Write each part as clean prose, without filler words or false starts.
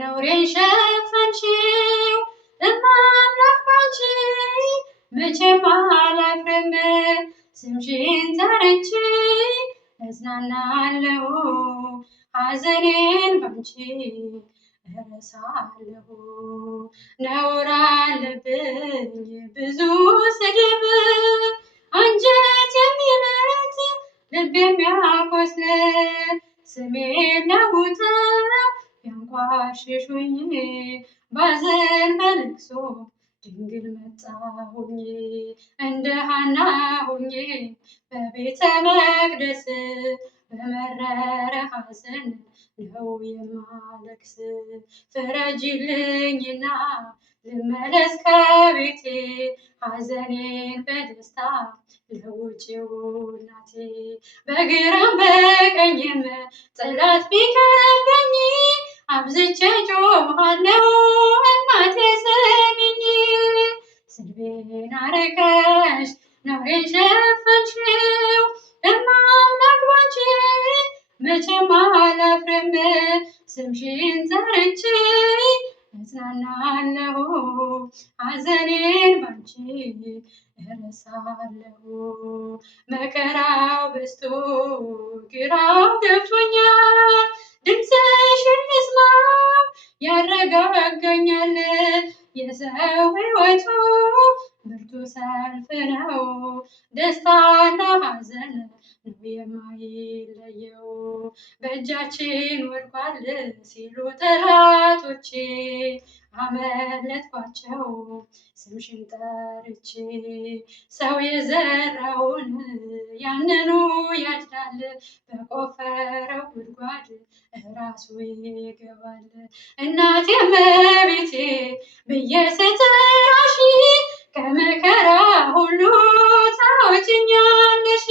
ነውሬን ሸፈንሽው እማምላክ ባንቺ መቼም አላፍርም ስምሽን ጠርቼ እጽናናለሁ ሐዘኔን ባንቺ እረሳለሁ። ነውር አለብኝ ብዙ ስድብ አንጀት የሚመት ልብ የሚያቆስል ስሜን ለውጠው ያንቋሽሹኝ ባዘን በልቅሶ ድንግል መጣሁኝ እንደ ሐና ሁኜ በቤተ መቅደስ በመረረ ሐዘን ነው የማለቅስ። ፍረጂልኝና ልመለስ ከቤቴ ሐዘኔን በደስታ ለውጪው እናቴ። በግራም በቀኝም ጠላት ቢከበኝ አብዝቼ ጮኻለሁ እናቴ ስሚኝ። ስድቤን አርቀሽ ነውሬን ሸፈንሽው እማምላክ ባንቺ መቼም አላፍርም ስምሽን ጠርቼ እጽናናለሁ ሐዘኔን ባንቺ እረሳለሁ። መከራው በዝቶ ግራው ገብቶኛል ድምፅሽን ልስማው ያረጋጋኛል። የሰው ሕይወቱ ብርቱ ሰልፍ ነው ደስታና ሐዘን ነው የማይለየው። በእጃችን ወድቋል ሲሉ ጠላቶቼ አመለጥኳቸው ስምሽን ጠርቼ። ሰው የዘራውን ያንኑ ያጭዳል በቆፈረው ጉድጓድ ራሱ ይገባል። እናቴ እመቤቴ ብዬ ስጠራሽ ከመከራ ሁሉ ታወጪኛለሽ።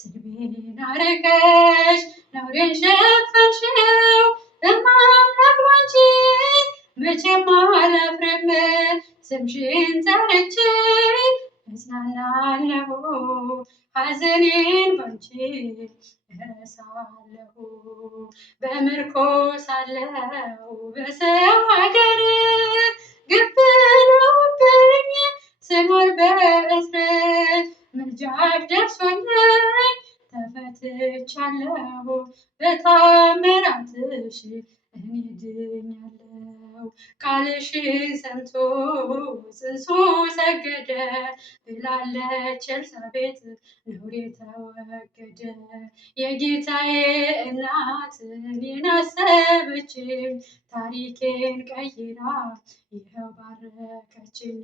ስድቤን አርቀሽ ነውሬን ሸፈንሽው እማምላክ ባንቺ መቼም አላፍርም ስምሽን ጠርቼ እጽናናለሁ ሐዘኔን ባንቺ እረሳለሁ። በምርኮ ሳለሁ በሰው ሀገር ግፍ ብለውብኝ ስኖር በእስር ምልጃሽ ደርሶልኝ ተፈትቻለሁ በታምራትሽ እኔ ድኛለሁ። ቃልሽን ሰምቶ ጽንሱ ሰገደ ብላለች ኤልሳቤጥ ነውሬ ተወገደ። የጌታዬ እናት እኔን አሰበችኝ ታሪኬን ቀይራ ይኸው ባረከችኝ።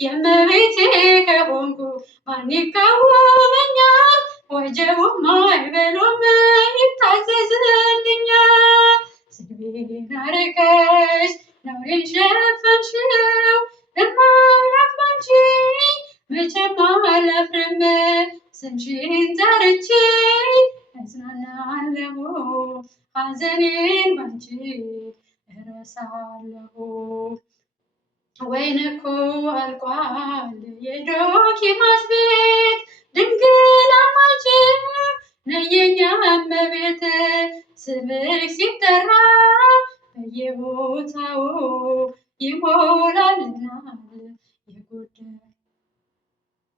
የእመቤቴ ከሆንኩ ማን ይቃወመኛል? ወጀቡም ማዕበሉም ይታዘዝልኛል። ስድቤን አርቀሽ ነውሬን ሸፈንሽው እማምላክ ባንቺ መቼም አላፍርም ስምሽን ጠርቼ እጽናናለሁ ሐዘኔን ባንቺ እረሳለሁ። ወይን እኮ አልቋል የዶኪማስ ቤት ድንግል አማላጅ ነይ የኛ እመቤት። ስምሽ ሲጠራ በየቦታው ይሞላልናል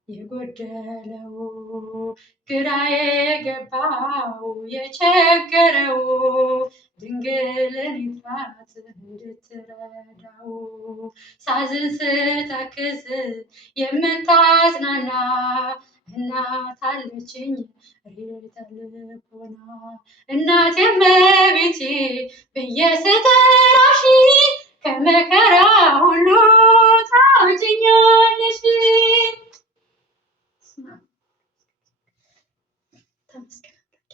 የጎደለው። ግራ የገባው የቸገረው ድንግልን ይጥራት እንድትረዳው። ሳዝን ስተክዝ የምታጽናና እናት አለችኝ ርኅራኄ ልቦና። እናቴ እመቤቴ ብዬ ስጠራሽ ከመከራ